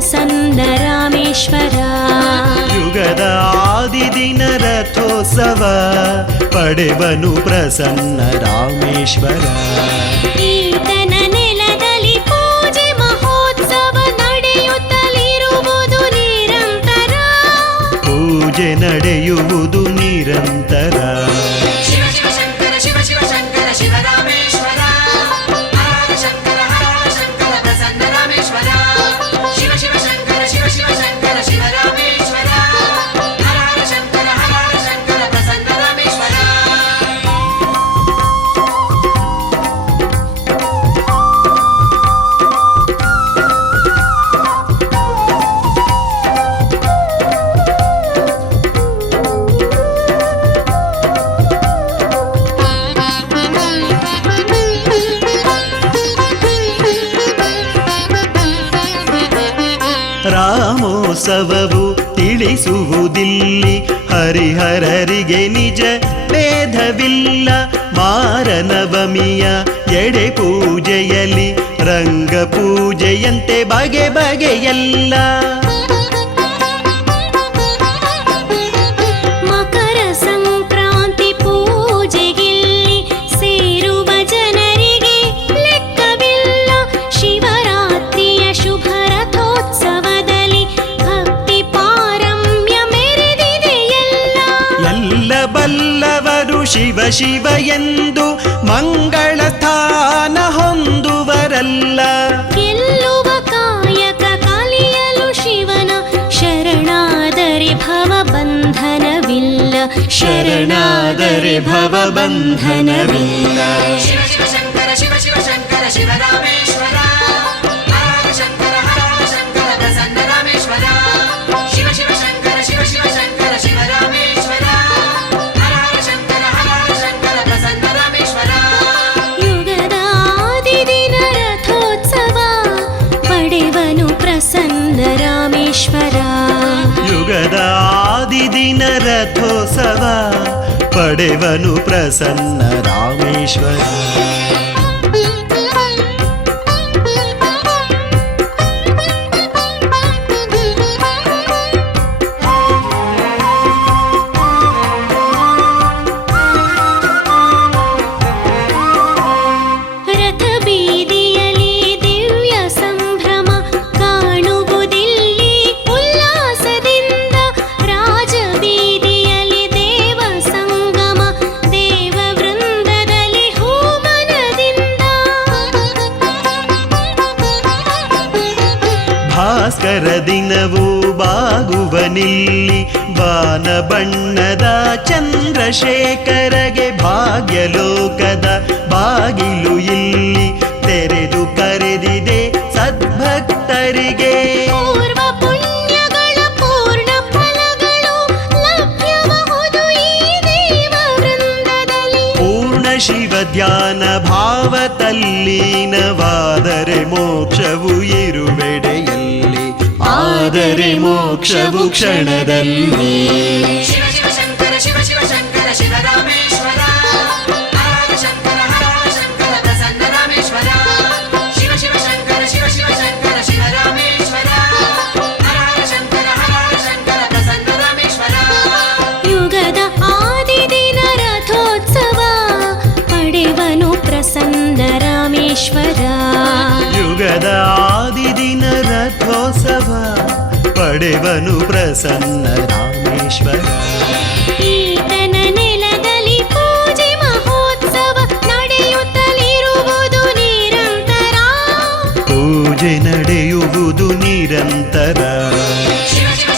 ಪ್ರಸನ್ನ ರಾಮೇಶ್ವರ. ಯುಗದ ಆದಿದಿನ ರಥೋತ್ಸವ ಪಡೆವನು ಪ್ರಸನ್ನ ರಾಮೇಶ್ವರ. ಈತನ ನೆಲದಲ್ಲಿ ಪೂಜೆ ಮಹೋತ್ಸವ ನಡೆಯುತ್ತಲಿರುವುದು ನಿರಂತರ. ಪೂಜೆ ನಡೆಯುವುದು ನಿರಂತರ. ಶಿವ ಶಿವ ಶಂಕರ ಶಿವ ಶಿವ ಶಂಕರ ಶಿವ ರಾಮೇಶ್ವರ. ಹರ ಶಂಕರ ಪ್ರಸನ್ನ ರಾಮೇಶ್ವರ. ಶಿವ ಶಿವ ಶಂಕರ ಶಿವ ಶಿವ ಶಂಕರ ಶಿವ ರಾಮೇಶ್ವರ. ಹರ ಶಂಕರ ಪ್ರಸನ್ನ ರಾಮೇಶ್ವರ. ರಾಮೋತ್ಸವವು ತಿಳಿಸುವುದಿಲ್ಲಿ ಹರಿಹರರಿಗೆ ನಿಜ ಭೇದವಿಲ್ಲ. ಮಾರನವಮಿಯ ಎಡೆ ಪೂಜೆಯಲ್ಲಿ ರಂಗ ಪೂಜೆಯಂತೆ ಬಗೆ ಬಗೆಯಲ್ಲ. ಮಕರ ಸಂಕ್ರಾಂತಿ ಪೂಜೆಗಿಲ್ಲಿ ಸೇರುವ ಜನರಿಗೆ ಲೆಕ್ಕವಿಲ್ಲ. ಶಿವರಾತ್ರಿಯ ಶುಭ ರಥೋತ್ಸವದಲ್ಲಿ ಭಕ್ತಿ ಪಾರಮ್ಯ ಮೆರೆದಿದೆಯಲ್ಲ. ಎಲ್ಲ ಬಲ್ಲವರು ಶಿವ ಶಿವ ಎಂದು ಮಂಗಳ ಸ್ಥಾನ ಹೊಂದುವರಲ್ಲ. ಗೆಲ್ಲುವ ಕಾಯಕ ಕಲಿಯಲು ಶಿವನ ಶರಣಾದರೆ ಭವ ಬಂಧನವಿಲ್ಲ. ಶರಣಾದರೆ ಭವ ಬಂಧನವಿಲ್ಲ. ಶಿವ ಶಿವ ಶಂಕರ ಶಿವ ಶಿವ ಶಂಕರ ಶಿವ ರಾಮೇಶ್ವರ. ಹರ ಶಂಕರ ಪ್ರಸನ್ನ ರಾಮೇಶ್ವರ. ಶಿವ ಶಿವ ಶಂಕರ ಶಿವ ಶಿವ ಶಂಕರ ಶಿವ ರಾಮೇಶ್ವರ. ಹರ ಶಂಕರ ಪ್ರಸನ್ನ ರಾಮೇಶ್ವರ. ಯುಗದ ಆದಿದಿನ ರಥೋತ್ಸವ ಪಡೆವನು ಪ್ರಸನ್ನ ರಾಮೇಶ್ವರ. ಯುಗದ ಆದಿದಿನ ರಥೋತ್ಸವ ಪಡೆವನು ಪ್ರಸನ್ನ ರಾಮೇಶ್ವರ. ರಥ ಬೀದಿಯಲ್ಲಿ ದಿವ್ಯ ಸಂಭ್ರಮ ಕಾಣುವುದಿಲ್ಲಿ ಉಲ್ಲಾಸದಿಂದ. ರಾಜ ಬೀದಿಯಲ್ಲಿ ದೇವ ಸಂಗಮ ದೇವ ವೃಂದದಲ್ಲಿ ಹೂಮನದಿಂದ. ಭಾಸ್ಕರ ದಿನವೂ ಬಾಗುವನಿಲ್ಲಿ ಬಾನ ಬಣ್ಣದ ಚಂದ್ರಶೇಖರಗೆ ಭಾಗ್ಯಲೋಕದ ಬಾಗಿಲು ಇಲ್ಲಿ ತೆರೆದು ಕರೆದಿದೆ ಸದ್ಭಕ್ತರಿಗೆ. ಪೂರ್ವ ಪುಣ್ಯಗಳ ಪೂರ್ಣ ಫಲಗಳು ಲಭ್ಯಬಹುದು ಈ ದೇವ ವೃಂದದಲ್ಲಿ. ಪೂರ್ಣ ಶಿವ ಧ್ಯಾನ ಭಾವ ತಲ್ಲೀನವಾದರೆ ಮೋಕ್ಷವು ಇರುವೆಡೆಯಲ್ಲಿ. ಆದರೆ ಮೋಕ್ಷವು ಕ್ಷಣದಲ್ಲಿ. ಶಿವ ಶಿವ ಶಂಕರ ಶಿವ ಶಿವ ಶಂಕರ ಶಿವ ರಾಮೇಶ್ವರ. ಹರ ಶಂಕರ ಪ್ರಸನ್ನ ರಾಮೇಶ್ವರ. ಶಿವ ಶಿವ ಶಂಕರ ಶಿವ ಶಿವ ಶಂಕರ ಶಿವ ರಾಮೇಶ್ವರ. ಹರ ಶಂಕರ ಪ್ರಸನ್ನ ರಾಮೇಶ್ವರ. ಯುಗದ ಆದಿದಿನ ರಥೋತ್ಸವ ಪಡೆವನು ಪ್ರಸನ್ನ ರಾಮೇಶ್ವರ. ಯುಗದ ಆದಿದಿನ ರಥೋತ್ಸವ ಪಡೆವನು ಪ್ರಸನ್ನ ರಾಮೇಶ್ವರ. ಈತನ ನೆಲದಲ್ಲಿ ಪೂಜೆ ಮಹೋತ್ಸವ ನಡೆಯುತ್ತಲಿರುವುದು ನಿರಂತರ. ಪೂಜೆ ನಡೆಯುವುದು ನಿರಂತರ. ಶಿವ ಶಿವ